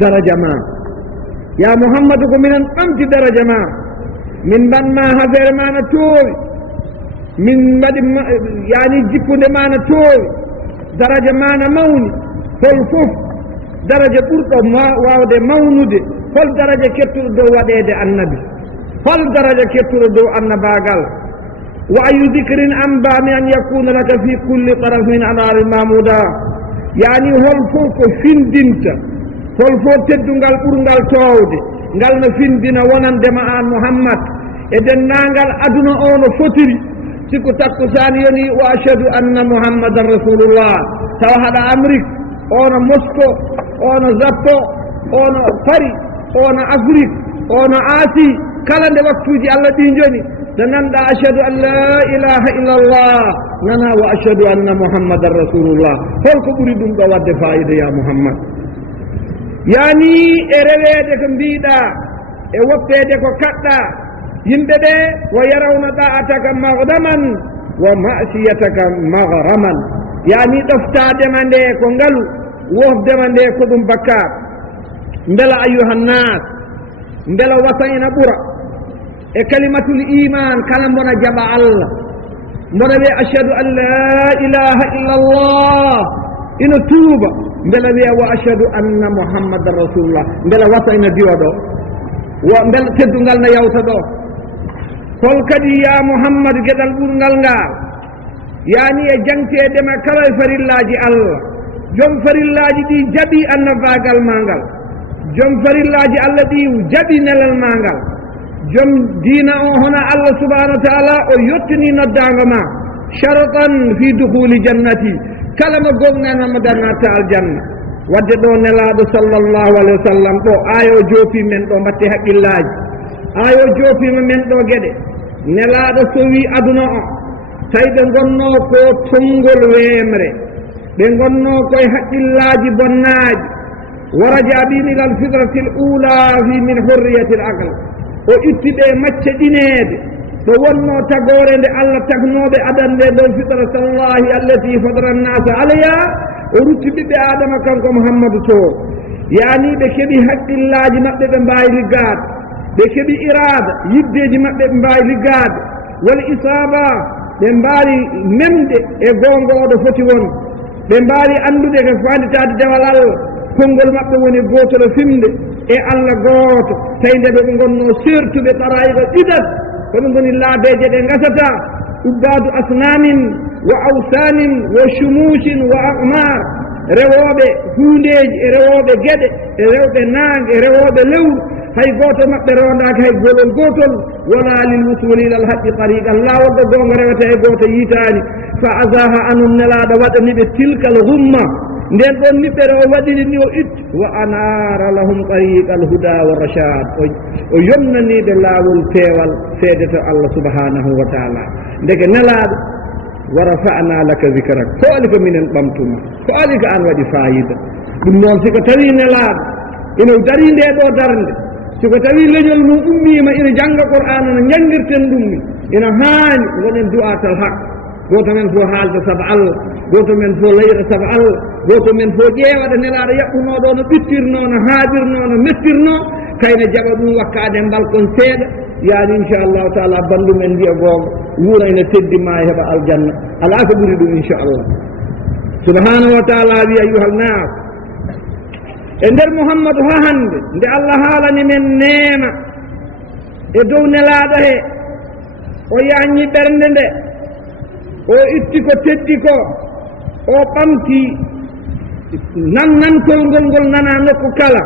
daraja ma ya muhammadu ko minen ɓamti daraja ma min mbanma habere ma no toowi min mbaɗi yani jippude ma no toowi daraja ma no mawni hol fof daraja ɓurɗo wawde mawnude hol daraja kettuɗo dow waɗede annabi hol daraja kettuɗo dow annabagal wa ayu dicrin amba min an yakuna laka fi kulli taraf min anari mamuda yani hol fof ko findinta hol fof teddungal ɓurgal towde ngal no findina wonandema an muhammad e dennangal aduna o no fotiri siko takkusani yoni wa ashhadu anna muhammadan rasulullah tawa haɗa amérique ono moscow ono japon ono paris ono afrique ono asie kala nde waktuji allah ɗi joni nde nanɗa ashhadu an la ilaha illallah nana wa ashhadu anna muhammadan rasulullah holko ɓuri ɗum ɗo wadde fayida ya muhammad yani e rewede ko mbiɗa e woppede ko kaɗɗa yimɓe ɓe wo yarawna ɗa'ataka maghdaman wa ma'siyataka maghraman yani ɗoftadema nde ko ngalu wofdema nde ko ɗum bakkar mbela ayyuhannas mbela wasayna ɓura e kalimatul iman kala mbona jaɓa allah mbona wiya ashhadu an la ilaha illa allah ina tuuba mbela wiya wa ashhadu anna muhammadan rasulullah mbela wasayna diwa ɗo mbela teddungal no yawta ɗo hol kadi ya muhammad geɗal ɓurgal ngal yani e jangtedema kala e farillaji allah joom farillaji ɗi jaɓi annabagal ma ngal joom farillaji allah ɗi jaɓi nelal ma ngal joom diina o hono allah subahanahu wa taala o yettini noddago ma sharatan fi dukhuli jannati kala mo gonganama darnata aljanna wadde ɗo nelaɗo sallllahu alayhi wa sallam ɗo ayo joofi men ɗo mbatte haqqillaji ayo joofima men ɗo gueɗe nelaɗo so wi aduna o tawi ɓe gonno ko tongol weemre ɓe gonno koye haqqillaji bonnaji warajaɓin ila alfidrati l ula fi min hurriyati l aql o itti ɓe macce ɗinede so wonno tagore nde allah tagnoɓe adan nde ɗo fitratallahi allati fadara nnasa alayha o rutti ɓiɓɓe adama kanko mouhammadou to yani ɓe keeɓi haqqillaji maɓɓe ɓe mbawi liggade ɓe keeɓi irada yiddeji maɓɓe ɓe mbawi liggade wal isaba ɓe mbawi memde e gonga oɗo foti won ɓe mbawi andude ko fanditade dewal allah konngol maɓɓe woni gotoro fimde e allah gooto tawi nde ɓe gonno sertuɓe tarayiɗo ɗiɗat koɓe goni laabeje ɗe gasata ubbadu asnamin wa awsanin wa shumusin wa aqmar rewoɓe hundeji e rewoɓe gueɗe e rewɓe nangue e rewoɓe lewru hay goto maɓɓe rewdaka hay golol gotol wala lil wusuli ilal haqqi tariqan lawol ɗo gonga rewata e goto yitani fa azaha anum nelaɗo waɗaniɓe tilkal humma nden ɗon niɓɓere o waɗini ni o itti wa anara lahum tariqa al huda wa rachad o yomnaniɓe laawol peewal seede to allah subhanahu wa taala ndeke nelaɗo wa rafa'na laka zicrak ko ali ko minen ɓamtuma ko ali ko an waɗi fayida ɗum noon siko tawi nelaɗo ina dari nde ɗo darde siko tawi leñol mum ummima ina jangga qur'ana no jangirten ɗum ni ina haani gonen du'atal haq goto men fof haalda saabu allah goto men fof layra saabu allah goto men fof ƴeewaɗa nelaɗo yaɓɓunoɗo no ɓittirno no haaɓirno no mettirno kayne jaɓa ɗum wakkade mbalkon seeɗa yaani inchallahu taala bandumen mbiya gonga wuura ene teddima e heɓa aljanna ala ko ɓuri ɗum inchallah subhanahu wa taala wi ayyuhal nas e nder mouhammadou ha hande nde allah haalani men neema e dow nelaɗo he o yañi ɓernde nde o itti ko teddi ko o ɓamti nannantol ngol nana nokku kala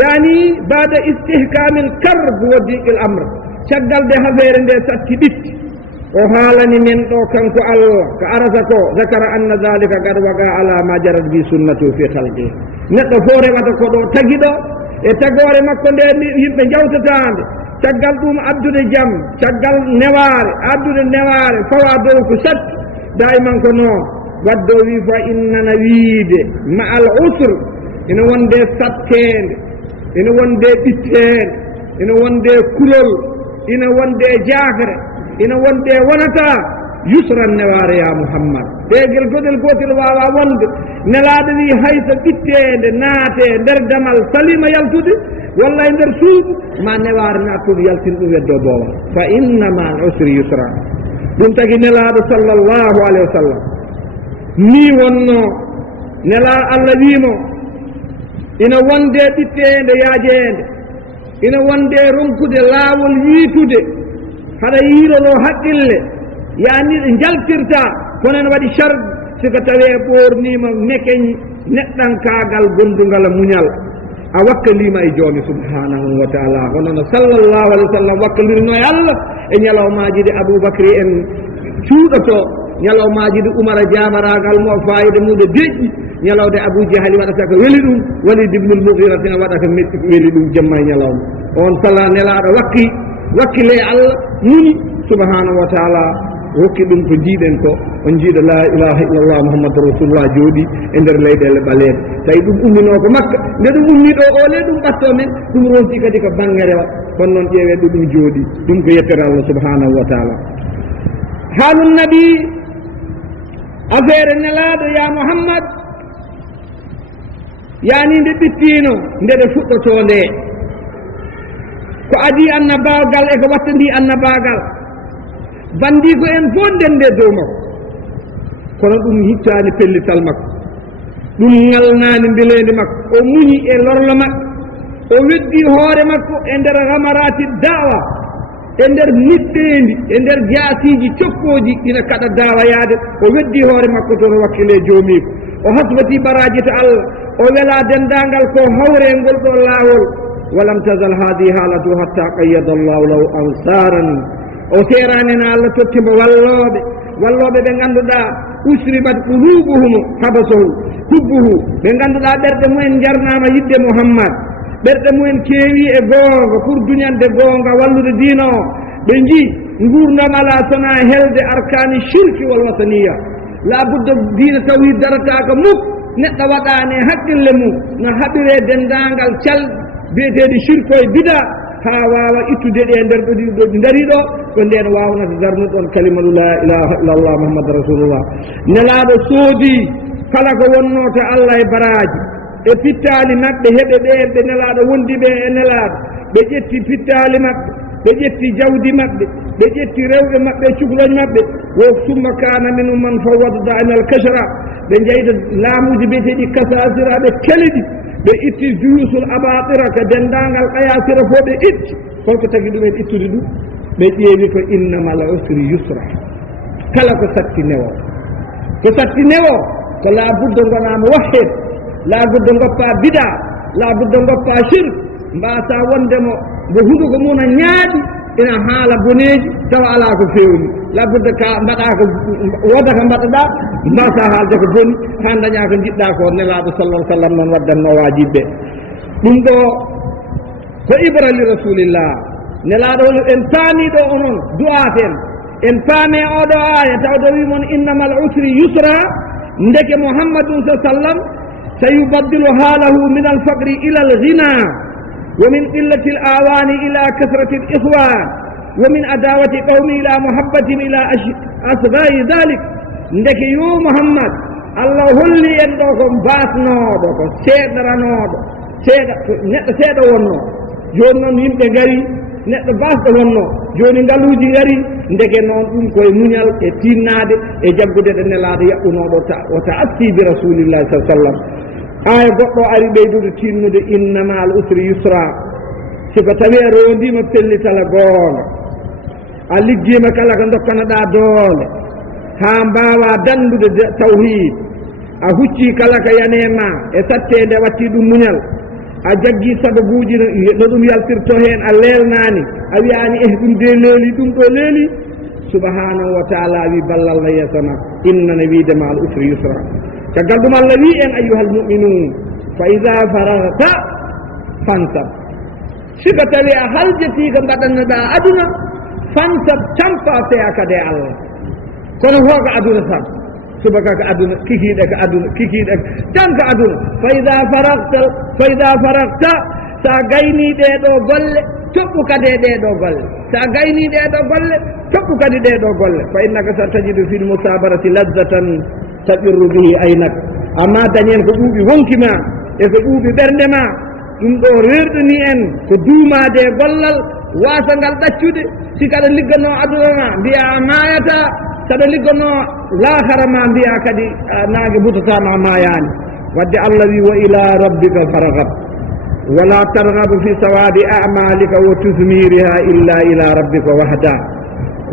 yani bada istihkamil karb wa diqil amr caggal de hafeere nde satti ɓitti o haalani men ɗo kanko allah ko arata ko zakara anna dhalika qad waga ala ma jarat bi sunnatu fi khalqi neɗɗo fof rewata ko ɗo tagi ɗo e tagore makko nde yimɓe jawtatande caggal ɗum addude jaam caggal neware addude neware fawa dow ko satti dayman ko noon waddo wi fa innana wiide ma al usre ina wonde sattede ina wonde ɓittede ina wonde kulol ina wonde jakre ina wonde wonata yusran neware ya muhammad ɓeegel goɗel gotel wawa wonde nelaɗo wi hayso ɓittede naate nder damal salima yaltude walla e nder suudu ma neware nattude yaltin ɗum weddo bowa fa inna ma al usri yusra ɗum tagi nelaɗo sallllahu alayhi wa sallam ni wonno nela Allah wimo ina wonde ɓittede yaajede ina wonde ronkude laawol yiitude haɗa yiilono haqqille yani ɗe jaltirta kono en waɗi charge siko tawi ɓornima mekeñi neɗɗankaagal gondungal muñal a wakkalima e joomi subhanahu wa taala hono no sallllahu alih wa sallam wakkalirno e Allah e ñalawmaji de aboubacry en cuuɗoto ñalawmaji de oumara jamaragal mo fayida muɗo deƴƴi ñalawde abou jahali waɗata ko weeli ɗum walid ibnul mughira tena waɗa ko metti ko weeli ɗum jemma e ñalawma on sala nelaɗo wakkile Allah muni subhanahu wa taala hokki ɗum ko jiiɗen ko on jiiɗa la ilaha illallah muhammadou rasulullah jooɗi e nder leyɗele ɓaleede tawi ɗum ummino ko makka nde ɗum ummi ɗo ole ɗum ɓatto men ɗum ronti kadi ko bangere wa kono noon ƴeewe ɗo ɗum jooɗi ɗum ko yettere Allah subhanahu wa taala haalun nabi affaire nelaɗo ya muhammad yani nde ɓittino nde ɗe fuɗɗoto nde ko adi annabagal e ko wattandi annabagal bandi ko en fof ndende dow makko kono ɗum hittani pellital makko ɗum ngalnani mbelede makko o muñi e lorlo makko o weddi hoore makko e nder ramarati dawa e nder niɗɗendi e nder jaasiji cokkoji ina kaɗa dawa yaade o weddi hoore makko toon wakkile joomiko o hasbati baraji to Allah o wela dendagal ko hawre ngol ɗo laawol walam tazal hadi halatu hatta qayyada allahu lahu ansaran o seranena Allah tottimo walloɓe ɓe ganduɗa usribat qulubuhum habasohu hubbuhu ɓe ganduɗa ɓerɗe mumen jarnama yidde Muhammad ɓerɗe mumen keewi e goonga pour duñande goonga wallude diina o ɓe jii gurdam ala sona helde arkani shirki wal wasaniya la budda diina tawhid darataka mukk neɗɗo waɗani haqqille mum no haɓire dendagal cal biyeteɗi shirko e bida ha wawa ittude ɗe nder ɗo ɗi daari ɗo ko nden wawnata darnuɗon kalimatu la ilaha illallah muhammadu rasulullah nelaɗo soodi kala ko wonno to Allah e baraji e pittali maɓɓe heɓe ɓen ɓe nelaɗo wondi ɓe e nelaɗo ɓe ƴetti pittali maɓɓe ɓe ƴetti jawdi maɓɓe ɓe ƴetti rewɓe maɓɓe cukloñ maɓɓe wo summa kana minum man fawwadda anal kashra ɓe jeyda laamuji biyeteɗi kasasiraɓe keleɗi ɓe itti juyusul abatira ko dendagal qayasira fo ɓe itti holko tagi ɗumen ittude ɗum ɓe ƴeewi ko innamal usri yusra kala ko satti newo ko labuddo gonama wahhed labuddo goppa bida labuddo goppa shirk mbasa wondemo mo huɗuko mum a ñaaɗi ina haala boneji tawa ala ko fewni labudde ka mbaɗa ko woda ko mbaɗaɗa mbasa haalde ko boni ha daña ko jiɗɗa ko nelaɗo sallah ah sallam noon waddanno wajiɓe ɗum ɗo ko ibra li rasulillah nelaɗo en paamiɗo onon du'aten en paame oɗo aya tawdo wimon innamal usri yusra ndeke muhammadum sa sallam sayubaddilu haalahu min alfaqri ila alghina ومن قلة الآوان إلى كثرة الإخوان ومن عداوة قوم إلى محبة إلى أصغاء ذلك ndeke yo Muhammad Allah holli en ɗo ko basnoɗo ko seeɗaranoɗo neɗɗo seeɗa wonno joni noon yimɓe ngari neɗɗo basɗo wonno joni ngaluji ngari ndeke noon ɗum koye muñal e tinnade e jaggude ɗe nelaade yaɓɓunoɗo o ta'assi bi rasulillahi sa sallam aya goɗɗo ari ɓeydude tinnude innama al usri yusra siko tawi a rondima pellitala goonga a liggima kala ko dokkanoɗa doole ha mbawa dandude tawhid a hucci kala ko yanema e sattede watti ɗum muñal a jaggi sababuji no ɗum yaltirto hen a lelnani a wiyani ɗum de leeli ɗum ɗo leeli subhanahu wa taala wi ballal no yeesoma innana wiidema al usri yusra caggal ɗum Allah wi en ayyuhal mu'minun fa ida faragta fansab siko tawi a haljeti ko mbaɗannoɗa aduna fansab campa feya kade Allah kono hooko aduna tan subaka ko aduna kikiɗe ko aduna kikiɗe tan ko aduna fa ida faragta sa gayni ɗeɗo golle toɓɓu kadi e ɗeɗo golle sa gayni ɗeɗo golle toɓɓu kadi ɗeɗo golle fa innaka sa tajidu fil musabarati lazzatan taƴirru bihi aynak amma dañi en ko ɓuuɓi wonkima e ko ɓuuɓi ɓernde ma ɗum ɗo rerɗani en ko duumade e gollal wasangal ɗaccude si kaɗa liggano aduna ma mbiya a mayata saɗa liggano lahara ma mbiya kadi naage butatama a mayani wadde allah wi wa ila rabbika farghab wala targhabu fi sawabi a'malika wa tusmiriha illa ila rabbika wahda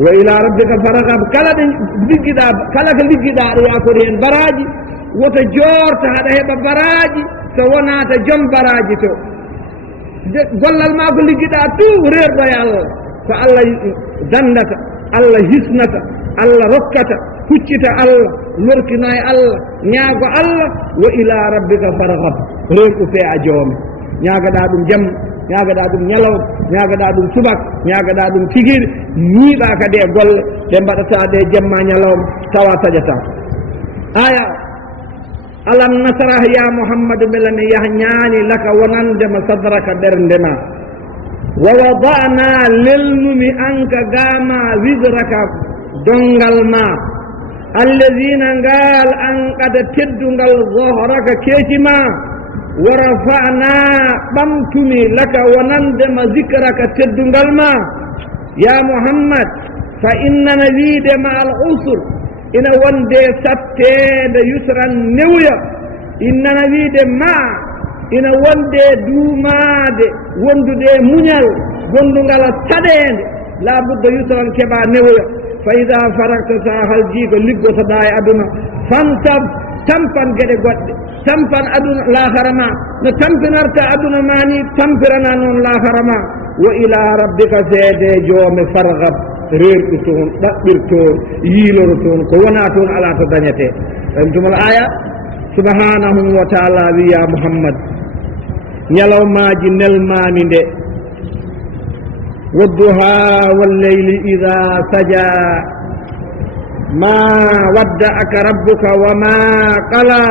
wa ila rabbika farghab kala ɗo liggiɗa kala ko liggiɗa aɗa yakori hen baraji woto jorta haɗa heɓa baraji so wonata joom baraji to gollal ma ko liggiɗa tout rerɗo e allah ko allah dandata allah hisnata allah rokkata huccita allah lorkina e allah ñaago allah wa ila rabbika farghab rerɗo fe a joome ñaagaɗa ɗum jamma ñaagaɗa ɗum ñalaw ñaagaɗa ɗum subak ñaagaɗa ɗum tiguiri ñiiɓa kadi e golle ɗe mbaɗata ɗe jamma ñalawma tawa taƴata aya alam nasrah ya muhammadu belane yaha ñaani laka wonandema sadraka ɓerndema wa wada'na lelnumi anka gama wisraka dongal ma alladina ngal an kada teddungal zohraka keetima wa rafa'na ɓamtumi laka wonandema zikraka teddungal ma ya muhammad fa innana wiide ma al usr ina wonde sattede yusran newya innana wiide ma ina wonde duumade wondude muñal gondungal saɗede la budda yusran keɓa newya fa ida faragta sa haljiko liggotoɗa e aduna fansab tampan gueɗe goɗɗe tampan aduna lahara ma no tampinarta aduna ma ni tampirana noon lahara ma wa ila rabbika seede joome fargab rerɗu toon ɗaɓɓir toon yiiloro toon ko wona toon ala to dañete ɗumtumol aya subhanahu wa taala wiya muhammad ñalawmaji nelmami nde wadduha walleyli ida saja ma wadda'aka rabbuka wa ma qala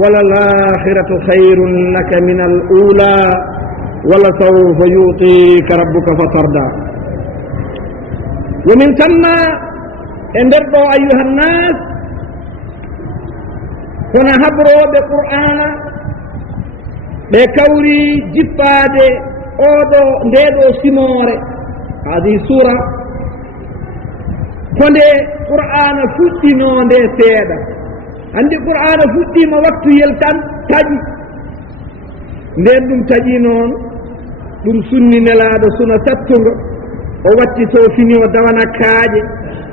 wala l'akhiratu khayrun laka min al ula wala sawfa yutika rabbuka fatarda ومن ثم اندرضو أيها الناس كنا هبرو بقرآن بكوري جفاد أودو ندو سموري هذه سورة كنا قرآن فتنو ندي سيدا عندي قرآن فتي ما وقت يلتان تجي ندم تجي نون دم سني نلادو سنة تتنغ o watti so fini o dawana kaaje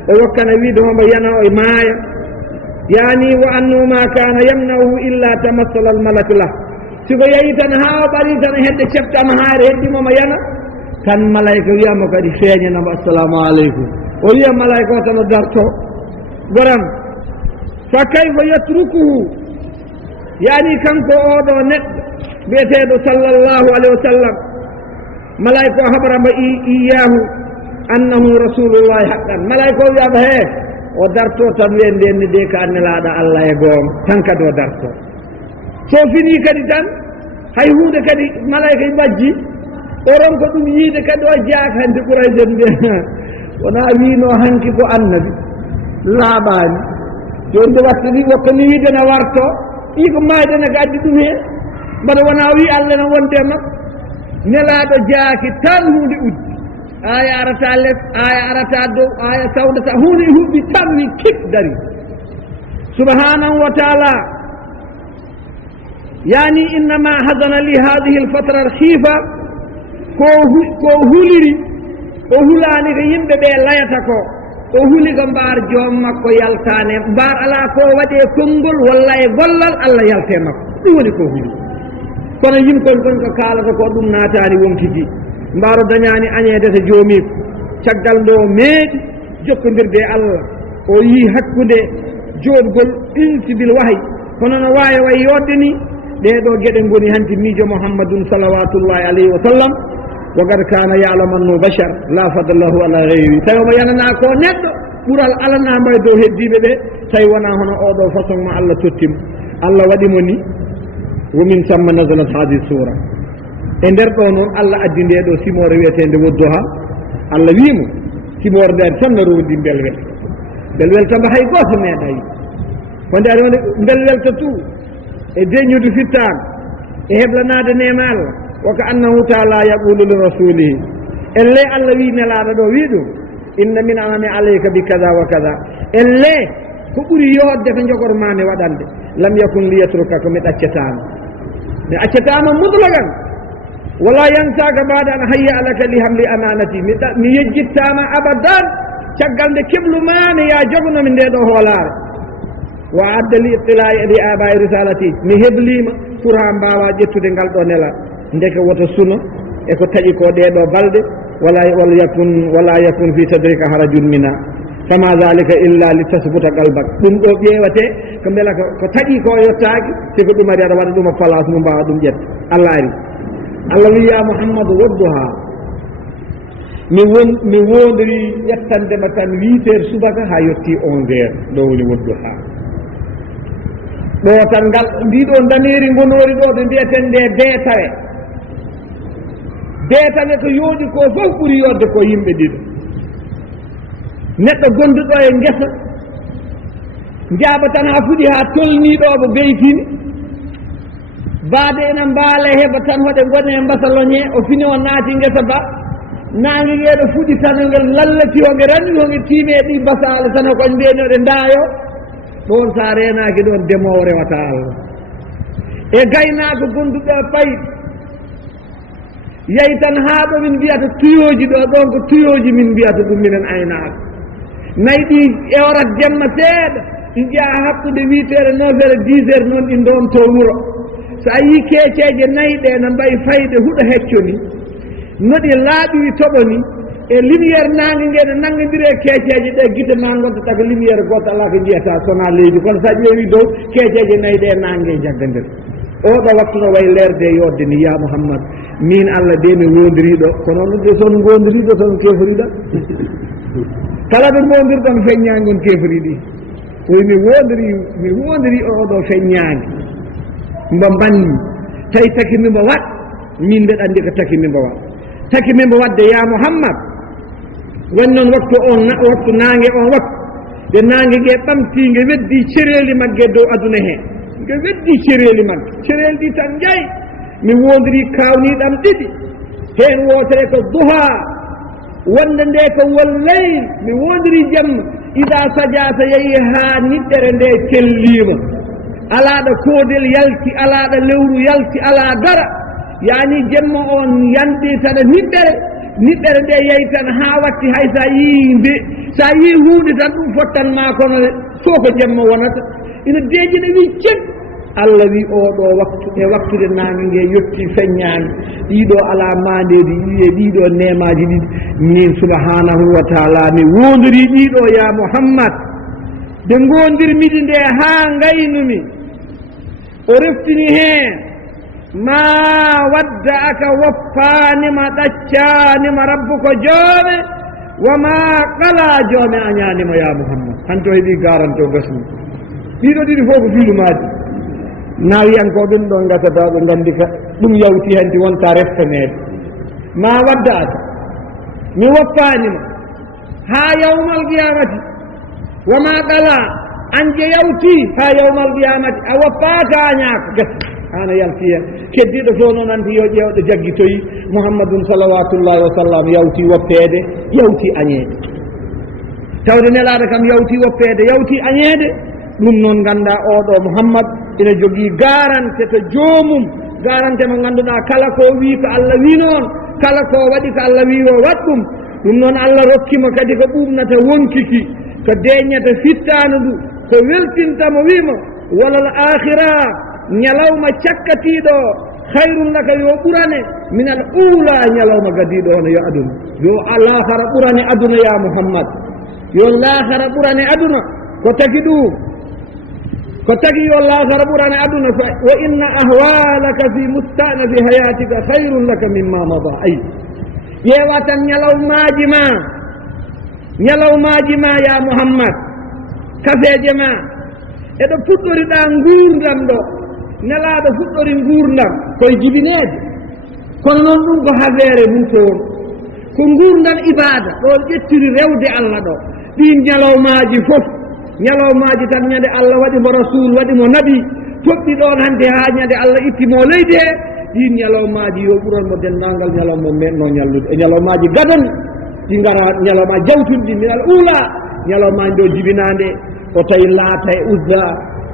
o wokkana wiide homo yana o maaya yani wa annahu ma kana yamnahu illa tamassala al malaku lah siko yeyi tan ha o ɓari tan hedde ceftama haare heddimomo yana tan malayika wiyamo kadi feeñanamo assalamu aleykum o wiya malayika o tan o darto goram fa kayfa yatrukuhu yani kanko oɗo neɗɗo biyeteɗo sallllahu alayhi wa sallam malayika o haɓrama iyahu annahu rasulullahi haqqan malayika o wiyama he o darto tan wiyen ndenni de ka annelaɗo allah e goonga tan kadi o darto so fini kadi tan hay hunde kadi malayika majji o ronko ɗum yiide kadi o jaaka hande ɓurayden mbiya wona wino hanki ko annabi laaɓani joni nde watta ni wokkani wiide ne warto ii ko mayde ne gaddi ɗum he mbaɗa wona wi allah ne wonde makko nelaɗo jaaki tan hunde uddi aya arata less aya arata dow aya sawdata hunde huɓɓi tammi kip dari subhanahu wa taala yani innama hasana li hadihi alfatra alkhifa ko huliri o hulani ko yimɓe ɓe layata ko o huli ko mbar joom makko yaltane mbar ala ko waɗe konngol walla e gollal allah yalte makko ɗum woni ko huli kono yimkon kon ko kaalata ko ɗum naatani wonkiji mbaro dañani añede to joomiko caggal ndo meeɗi jokkodirde e allah o yii hakkude joɗgol insi bil wahay kono no wawi way yodde ni ɗeɗo gueɗe goni hanti miijo mouhammadun salawatullahi alayhi wa sallam wa qad kana ya'lamannu bachar la fadlahu ala gayri tawi omo yanana ko neɗɗo ɓuural alanama e dow heddiɓe ɓe tawi wona hono oɗo façon ma allah tottima allah waɗimo ni womin samma nasalat hadi sura e nder ɗo noon allah addi nde ɗo simore wiyetede wodduha allah wimo simore nden tan no rowdi belwel belwel tamba hay goto meeɗa yi wonde aɗa wonde ngel welta tout e deñude fittama e heblanade nema Allah wa ka annahu taala yaqulu li rasulihi elle Allah wi nelaɗo ɗo wi ɗum inna min amami alayka bi kada wa kada elle ko ɓuri yodde ko jogormane waɗande lam yakun li yatruka ko mi accatama mutlagan wala yansaka bada an hayya alaka li hamli amanati mi yejjittama abadan caggal nde keblumane ya jognomi nde ɗo hoolare wa adda li ittilai li abai risalati mi heblima pour ha mbawa ƴettude ngal ɗo nela ndeke woto suno eko taƴi ko ɗeɗo balɗe wala yakun fi sadrika harajun mina fama dhalika illa li tasbuta qalbak ɗum ɗo ƴeewate ko beela ko taƴi ko yettaki siko ɗum ari aɗa waɗa ɗum a place mo mbawa ɗum ƴetta allah ari allah wi ya mouhammadou wodduha mi wondiri ƴettandema tan 8 heures subaka ha yetti 11 heures ɗo woni wodduha ɗo tan ngal ndiɗo daneri gonori ɗo ɓe mbiyeten nde deetawe ko yooɗi ko fof ɓuuri yodde ko yimɓe ɗiɗo neɗɗo gonduɗo e ngesa jaaba tan ha fuɗi ha tolniɗoɓe beytini baade ena mbaala heɓa tan hoɗe gone e mbasaloñe o fini o naati ngesa ba nangue ngeɗo fuɗi tan ngel lallati o nge ranni o nge tiime ɗi basale tan koñ mbiyani oɗe ndaayo ɗon sa renaki ɗon ndemowo rewata Allah e gaynako gonduɗo e payɗi yeyi tan haa ɗo min mbiyata tuyoji ɗo ɗon ko tuyoji min mbiyata ɗum minen aynaka nayi ɗi e orat jemma seeɗa ɗi jeeya hakkude 8 heures 9 heures 10 heures noon ɗi ɗon to wuro so a yi keeceje nayi ɗe no mbayi fayde huɗo hecco ni no ɗi laaɓi toɓo ni e lumiére nangue ngue ɗo nangodiri e keeceje ɗe guite ma gondata ko lumiére goto ala ko jiyata sona leydi kono sa ƴeewi dow keeceje nayi ɗe nangue jaggadir oɗo waktu no wayi lerde yodde ni ya mouhammad min Allah de mi wondiriɗo kono ɗum de son gondiriɗo toon keforiɗa kala ɓe mondirɗon feññague on keforiɗi oyi mi wondiri oɗo feññague mbo banni tawi taki mimbo wat min mbeɗa andi ko taki mimbo wat taki mimbo wadde ya mouhammad woni noon waktu nangue on waktu de nangue gue ɓamti ngue weddi cereli maggue dow aduna he ngue weddi cereli maggue cereli ɗi tan jayi mi wondiri kawniɗam ɗiɗi hen wotere ko duha wonde nde ko walleyl mi wondiri jamma ida sadiata yeehi ha niɗɗere nde tellima alaɗa koodel yalti alaɗa lewru yalti ala dara yani jemma on yandi tan niɗɗere nde yeehi tan ha watti hay sa yi hunde tan ɗum fottanma kono fof ko jemma wonata ina deeƴine wi cek Allah wi oɗo waktu e waktude nangue ngue yetti feññani ɗiɗo ala mandeji ɗiɗe ɗiɗo nemaji ɗiɗi min subhanahu wa taala mi wondiri ɗiɗo ya mouhammad de gondirmiɗi nde ha gaynumi o reftini hen ma wadda aka woppanima ɗaccanima rabbu ko joome wama qala joome añanima ya mouhammad hanto heeɓi garanto gasmi ɗiɗo ɗiɗi fof ko filumaji nawiyanko ɗum ɗon gasata ɓe gandi ka ɗum yawti hanti wonta reftanede ma wadda ata mi woppanima ha yawmal qiyamati wama qala anje yawti ha yawmal qiyamati a woppaka añaka gasa hana yalti hen keddiɗo to noon anti yo ƴewɗo jaggitoyi mouhammadum salawatullahi wa sallam yawti woppede yawti añede tawde nelaɗo kam yawti woppede yawti añede ɗum noon ganda oɗo mouhammad ina jogii garante to joomum garante mo ganduɗa kala ko wi ko Allah wi noon kala ko waɗi ko Allah wi o wat ɗum noon Allah rokkimo kadi ko ɓuɓnata wonkiki ko deññata fittano ndu ko weltintamo wimo walal akhira ñalawma cakkatiɗo hayrun laka yo ɓurane min al ula ñalawma gadiɗo hono yo aduna yo lahara ɓurane aduna ya mouhammad yo lahara ɓurane aduna ko tagi ɗum ko tagi yo lahara ɓurane aduna wa inna ahwalaka fi mustanafi hayatika hayrun laka mimma mada ayi ƴeewa tan ñalawmaji ma ya mouhammad kafeje ma eɗo puɗɗoriɗa gurdam ɗo nelaɗo fuɗɗori gurdam koye jibinede kono noon ɗum ko habere mum toon ko gurdam ibada ɗo ƴettiri rewde Allah ɗo ɗin ñalawmaji fof ñalawmaaji tan ñande Allah waɗi mo rasul waɗi mo nabi toɓɓi ɗon hannde haa ñande Allah ittimo leydi he ɗin ñalawmaaji yo ɓuron mo denndaangal ñalawma menno ñallude e ñalawmaaji gadan ɗi ngara ñalawma jawtunɗi min al ula ñalawmaaji ɗo jibinaande o tawi laata e uzza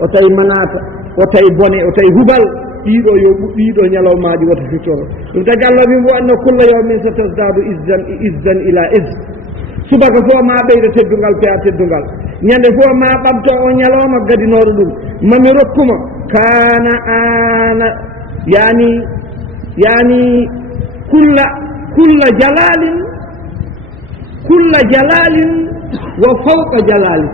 o tawi manata o tawi bone o tawi hubal ɗiɗo yo ɗiɗo ñalawmaaji woto fittoro ɗum tagi Allah min wo anno kulla yawmin sa tasdadu izzan ila izz subaka fof ma ɓeyda teddungal peya teddungal ñande fof ma ɓamto o ñalawma gadinooɗo ɗum mami rokkuma kana ana yani kulla jalalin wa fawqa jalalik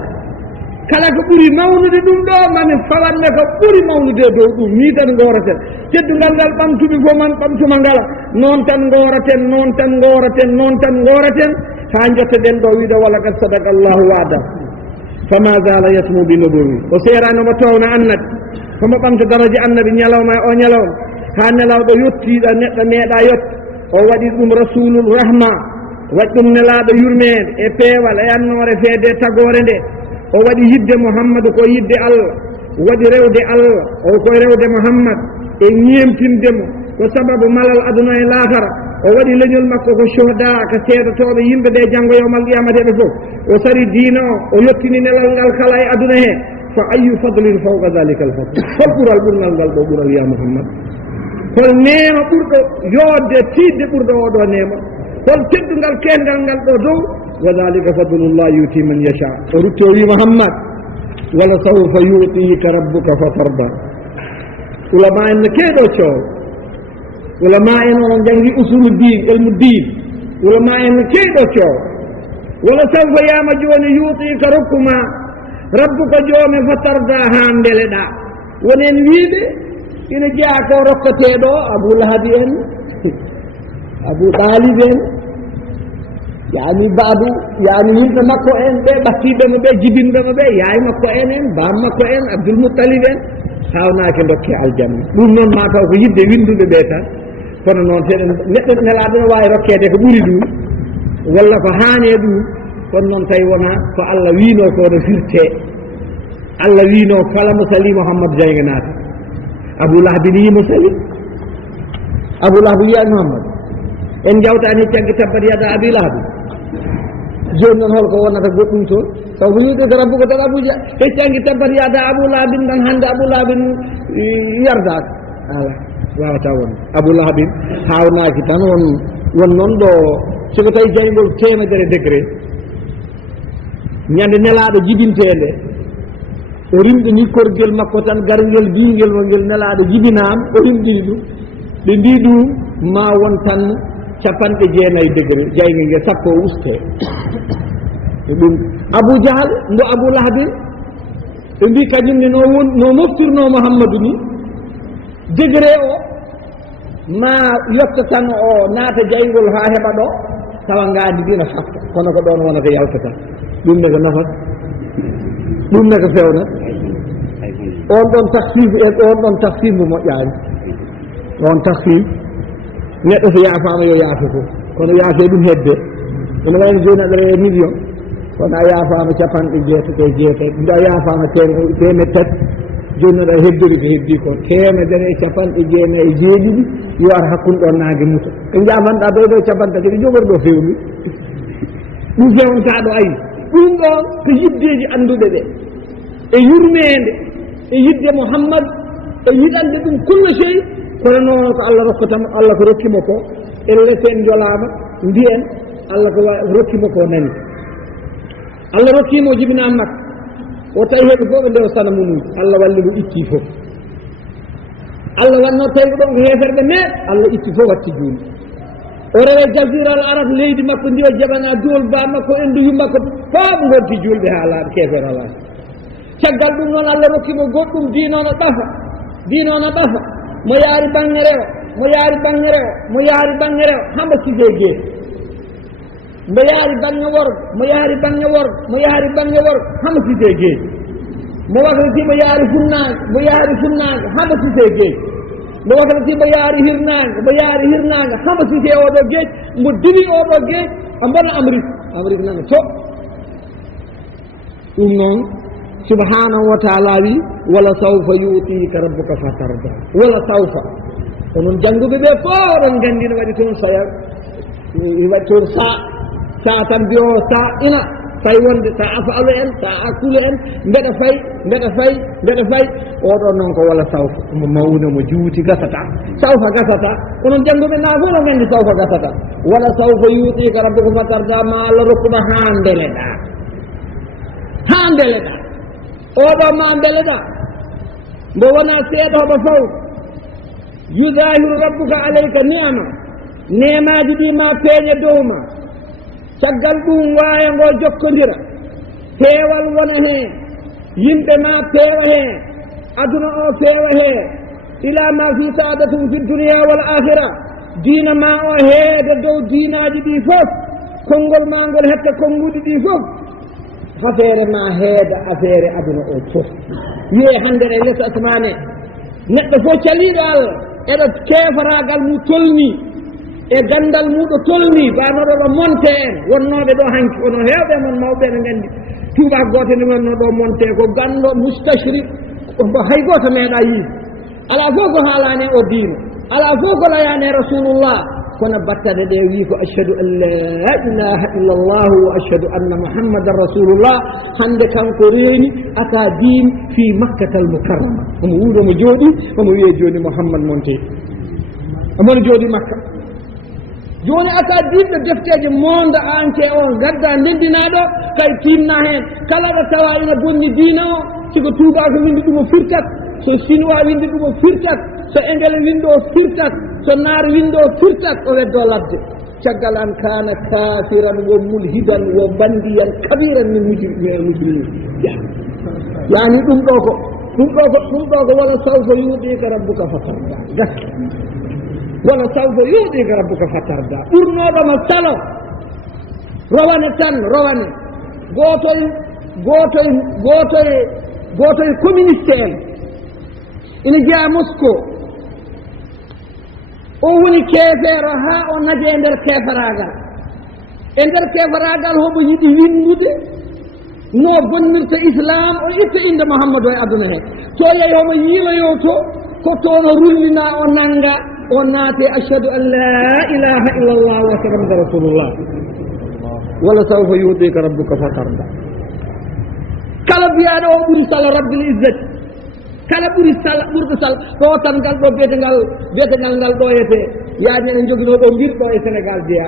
kala ko ɓuri mawnude ɗum ɗo mami fawanne ko ɓuri mawnude dow ɗum ni tan goraten teddungal ngal ɓamtumi fof man ɓamtuma ngala noon tan goraten ha jotteɗen ɗo wiide wala kad sadaka allahu wa'da fama zala yasmu bi nubuwi o seeranomo towna annabi homo ɓamta daraja annabi ñalawma o ñalawma ha nelawɗo yettiɗo neɗɗo meeɗa yette o waɗi ɗum rasulul rahma waɗi ɗum nelaɗo yurmede e peewal e annore feede tagore nde o waɗi yidde Muhammadu ko yidde Allah waɗi rewde Allah o koye rewde Muhammad e ñeemtindemo ko sababu malal aduna e laakara o waɗi leñol makko ko shohda ko seedotooɓe yimɓe ɓe janngo yawmal qiyamateɓe fof o sari diina o yettini nelal ngal kala e aduna he fa ayu fadlin fawqa dalika al fadl hol ɓural ɓurngal ngal ɗo ɓural ya Muhammad hol neema ɓurɗo yoodde tiidde ɓurɗo oɗo neema hol teddungal kengal ngal ɗo dow wa dalika fadlullah yuti man yasha o rutti o wi Muhammad wala sawfa yutika rabbuka fa tarda ulama en no keeɗo coow ulama en onon jangi usulu din ilmu din ulama en no keeɗo coow wala sawfa yama joni yutika rokkuma rabbuka joomi fa tarda ha mbeleɗa wonen wiide ina jeeya ko rokkateɗo Abu Lahabi en Abu Talib en yani baadu yani yimɓe makko en ɓe ɓattiɓemo ɓe jibinɓemo ɓe yaay makko en bam makko en Abdoul Moutalib en hawnaki dokke aljanna ɗum noon mataw ko yidde winduɓe ɓe tan kono noon seɗen neɗɗo nelaɗo ne wawi rokkede ko ɓuuri ɗum walla ko haane ɗum kono noon tawi wona ko Allah wino ko no firte Allah wino kala mo sali Mouhamadou Diayga naata Abou Lahabi ne yimo sali Abou Lahabi wiyaani Mouhamadou en jawtani caggi tabbat yada Abi Lahabi joni noon holko wonata goɗɗum toon taw ko yiɗde ko rabbuko tan Abouja e caggi tabbat yada Abou Lahabin ɗan hannde Abou Lahabin yardaka ala wawata won Abou Lahabin hawnaki tan won noon ɗo siko tawi jayngol 100 degré ñande nelaɗo jibintede o rimɗini korgel makko tan garngel bingel mo ngel nelaɗo jibinama o rimɗini ɗum ɓe mbi ɗum ma won tan 90 degré jayngel ngel sappo o uste ɗum Abou Jahal ndo Abou Lahabin ɓe mbi kañumne no moftirno Mouhammadou ni degré o ma yotta tan o naata jaygol ha heɓa ɗo tawa ngadi dina fakka kono ko ɗon wonata yaltata ɗum ne ko nafat ɗum ne ko fewnat on ɗon taksif e on ɗon taksif mo moƴƴani on taksif neɗɗo so yaafama yo yaafe fof kono yaafe ɗum hedde ene wayno joni aɗa rewe million kono a yaafama 70 nde a yaafama 100 joni aɗa heddori ko heddi ko 197 yo ar hakkunde ɗon nangue muta ko jamanɗa ɗo ɗo 50 ko jogori ɗo fewmi ɗum fewnta ɗo ayi ɗum ɗon ko yiddeji anduɗe ɓe e yurmede e yidde Mouhammad e yiɗande ɗum kulla sey kono noon ko Allah rokkatamo Allah ko rokkimo ko elle sen jolama mbiyen Allah ko rokkimo ko nani Allah rokkimo jibinama makko o tawi heɓe fof ɓe ndew sana mumuji Allah walli mo itti fof Allah wanno tawi ko ɗon ko heferɓe meeɗ Allah itti fof watti juuni o rewe jasira al arab leydi makko ndi o jaɓana duwol ba makko endu yummakko fof gonti julɓe ha laaɓe kefere ala caggal ɗum noon Allah rokkimo goɗɗum diinono ɓafa mo yaari bange rewo mo yaari bange rewo hamba sise guees mo yaari bange worgo mo yaari bange worgo hamba sise guees mo waklati mo yaari funnaange hamba sise guees mo waklati mo yaari hirnaange hamba sise oɗo guees mo dili oɗo guees a mbona Amérique nanga to ɗum noon subhanahu wa ta'ala wi wala sawfa yu'tika rabbuka fatarda wala sawfa onon jannguɓe ɓe fof oɗon gandi no waɗi toon saya waɗi toon sa tan mbiyo sa ina fay wonde sa afalu en sa akulu en mbeɗa fay oɗon noon ko wala sawfa mo mawno mo juuti gasata sawfa gasata onon jannguɓe na fof no gandi sawfa gasata wala sawfa yu'tika rabbuka fatarda ma Allah rokkuma ha ndeleɗa oɗo ma ndeleɗa mbo wona seeɗoɓe fof yudahiru rabbuka alayka ni'ama nemaji ɗi ma peeñe dow ma caggal ɗum waya ngo jokkodira peewal wona heen yimɓe ma peewa heen aduna o peewa heen ila ma fi saadatum fi dunia wal akhira diina ma o heede dow diinaji ɗi fof konngol ma ngol hetta konnguɗi ɗi fof affaire ma heeda affaire aduna o fof wiye hannde e less asmane neɗɗo fof caliɗo Allah eɗo kefaragal mu tolni e gandal muɗo tolni banoɗo ɗo monte en wonnoɓe ɗo hanki ono hewɓe mon mawɓe ne gandi tuba goto nde wonno ɗo monte ko ganɗo mustashrik hay goto meeɗa yiide ala fof ko haalani o diino ala fof ko layani rasulullah kono battane ɗe wi ko ashhadu an la ilaha illa allah wa ashhadu anna muhammadan rasulullah hande kanko reeni ata din fi makkatal mukarrama omo wuuro mo jooɗi omo wiye joni mouhammad monte omono jooɗi makka joni ata dinɗo defteje monde entier o gadda ndendinaɗo kay timna hen kala ɗo tawa ina bonni diina o siko tubako windi ɗum o firtat so chinois windi ɗum o firtat so engel windo o firtat so naar windo o firtat o weddo ladde caggal an kana kafiran wo mulhidan wo bandiyan kabiran min mujrimin yani ɗum ɗo ko wala sawfa yuɗika rabbuka fatarda gaske wala sawfa yuɗika rabbuka fatarda ɓurnoɗoma salo rowane tan rowane gotoye communiste en ina jeeya Moscou o woni keefeero ha o nabe e nder keefaragal homo yiɗi windude no bonnirta islam o itta inde Mouhammadou e aduna he to yeyi homo yiiloyo to ko toon o rullina o nanga o naate ashhadu an la ilaha illa allah wa sallamta rasulullah wala sawfa yu'tika rabbuka fatarda kala biyaɗo o ɓuri sala rabbil izzati kala ɓurɗo sal ɗo tan ngal ɗo biyetegal ngal ɗo yete yaani enen jogino ɗo mbirɗo e sénégal jeeya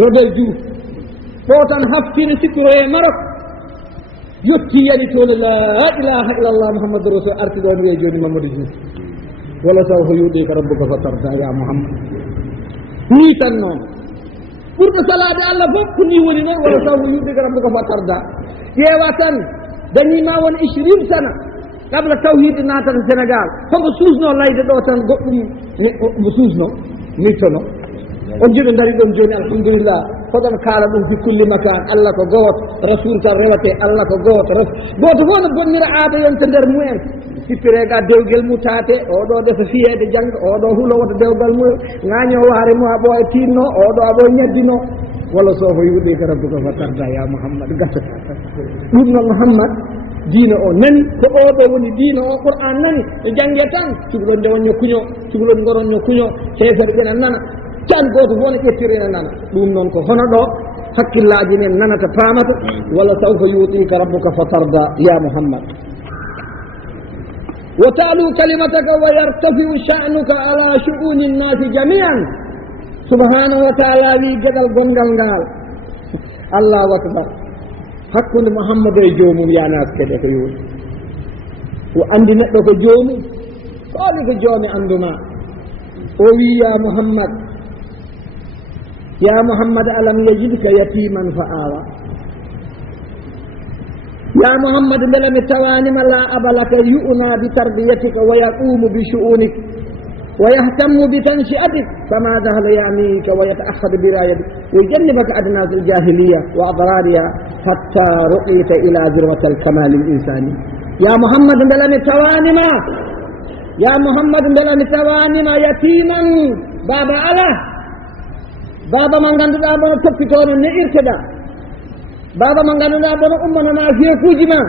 Robert Diouf ɗo tan haftino sikkiro e Maroc yetti yani toon la ilaha illallah muhammadou rasul arti ɗo wiye joni Mamadou Diouf wala sawfa yu'tika rabbuka fatarda ya Muhammad ni tan noon ɓurɗo salade Allah fof ko ni woni noon wala sawfa yu'tika rabbuka fatarda ƴeewa tan dañima won 20 sana qabla tawhide natata sénégal homo suusno layde ɗo tan goɗɗum mo suusno mirtono on jiɗo dari ɗon joni alhamdulillah hoɗon kaala ɗum fi kulli makan Allah ko goto rasul tan rewate Allah ko goto goto fof no bonnira aada yonta nder mumen sippirega dewgel mu taate oɗo defa fiyede jangga oɗo hulowota dewgal mum ŋaño waare mu a ɓooya tinno oɗo a ɓooya ñaddino wala sawfa yu'tika rabbuka fatarda ya Muhammad gassata ɗum noon Muhammad diina o nani ko oɗo woni diina o Qur'an nani e jangge tan cukalon nde wonño kuño cukalon ngoronño kuño sefere ɓena nana tan goto fof ne ƴettiri ene nana ɗum noon ko hono ɗo hakkillaji men nanata paamata wala sawfa yu'tika rabbuka fatarda ya Muhammad wa ta'lu kalimataka wa yartafi'u sha'nuka ala shu'uni nnasi jami'an subhanahu wa ta'ala wi geɗal gongal ngal allahu akbar hakkunde Mouhammadou e joomum yanaskede ko yooni o andi neɗɗo ko joomum kooli ko joomi anduma o wi ya Muhammad alam yajidka yatiman fa awa ya Muhammad mbela mi tawanima la abalaka yu'na bi tarbiyatika wa yaqumu bi shu'unik ويهتم بتنشئتك فما ذهل يعنيك ويتأخذ برايتك ويجنبك أدناس الجاهلية وأضرارها حتى رقيت إلى ذروة الكمال الإنساني يا محمد بلم توانما يا محمد بلم توانما يتيما بابا الله بابا من غندو بابا تبكتون نئرتدا baba mo ganduɗa bono ummanoma feekuji ma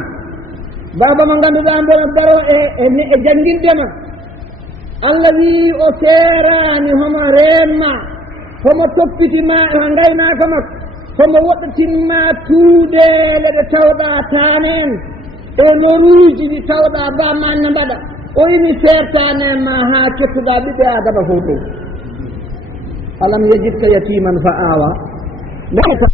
baba mo ganduɗa bono daro e jangguindema allah wi o seerani homo remma homo toppitima e gaynaka makko homo woɗɗatinma tuuɗele ɗe tawɗa taane en e noruji ɗi tawɗa bamma ne mbaɗa o imi sertane ma ha kettuɗa ɓiɓɓe adama fof ɗo alam yajidka yatiman fa awa leyta